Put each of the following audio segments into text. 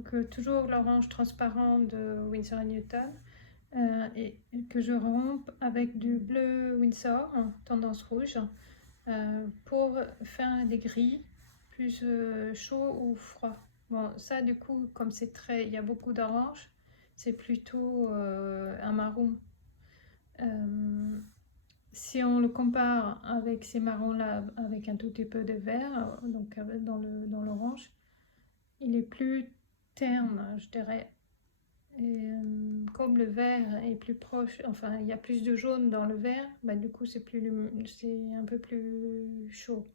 donc toujours l'orange transparent de Winsor & Newton et que je rompe avec du bleu Winsor, tendance rouge, pour faire des gris plus chaud ou froid. Bon, ça du coup, comme c'est très, il y a beaucoup d'orange, c'est plutôt un marron. Si on le compare avec ces marrons-là, avec un tout petit peu de vert, donc dans l'orange, il est plus terne, je dirais. Et comme le vert est plus proche, enfin il y a plus de jaune dans le vert, bah, du coup c'est un peu plus chaud.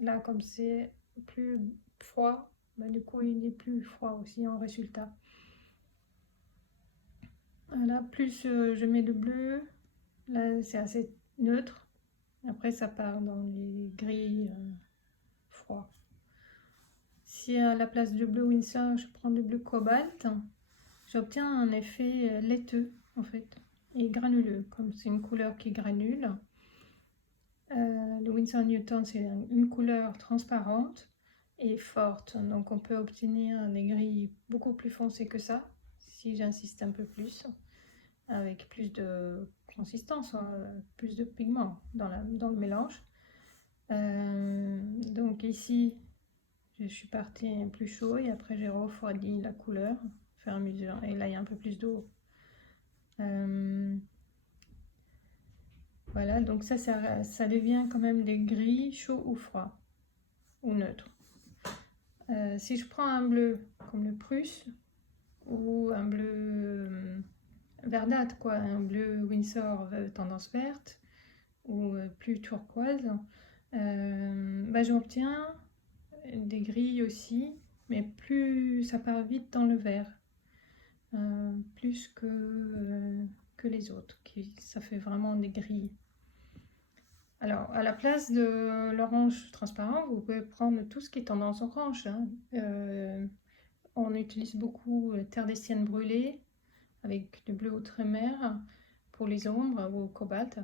Là, comme c'est plus froid, bah, du coup il est plus froid aussi en résultat. Voilà, plus je mets de bleu, là c'est assez neutre. Après ça part dans les gris froids. Si à la place du bleu Winsor je prends du bleu cobalt, j'obtiens un effet laiteux en fait et granuleux, comme c'est une couleur qui granule. Le Winsor & Newton c'est une couleur transparente et forte, donc on peut obtenir des gris beaucoup plus foncés que ça si j'insiste un peu plus, avec plus de consistance, plus de pigments dans le mélange. Donc ici je suis partie plus chaud et après j'ai refroidi la couleur au fur et à mesure, et là il y a un peu plus d'eau. Voilà, donc ça devient quand même des gris chauds ou froids ou neutres. Si je prends un bleu comme le Prusse ou un bleu verdâtre, quoi, un bleu Winsor tendance verte ou plus turquoise, bah, j'obtiens des gris aussi, mais plus ça part vite dans le vert, plus que les autres, ça fait vraiment des gris. Alors, à la place de l'orange transparent, vous pouvez prendre tout ce qui est tendance orange, hein. On utilise beaucoup terre des siennes brûlée avec du bleu outremer pour les ombres ou cobalt.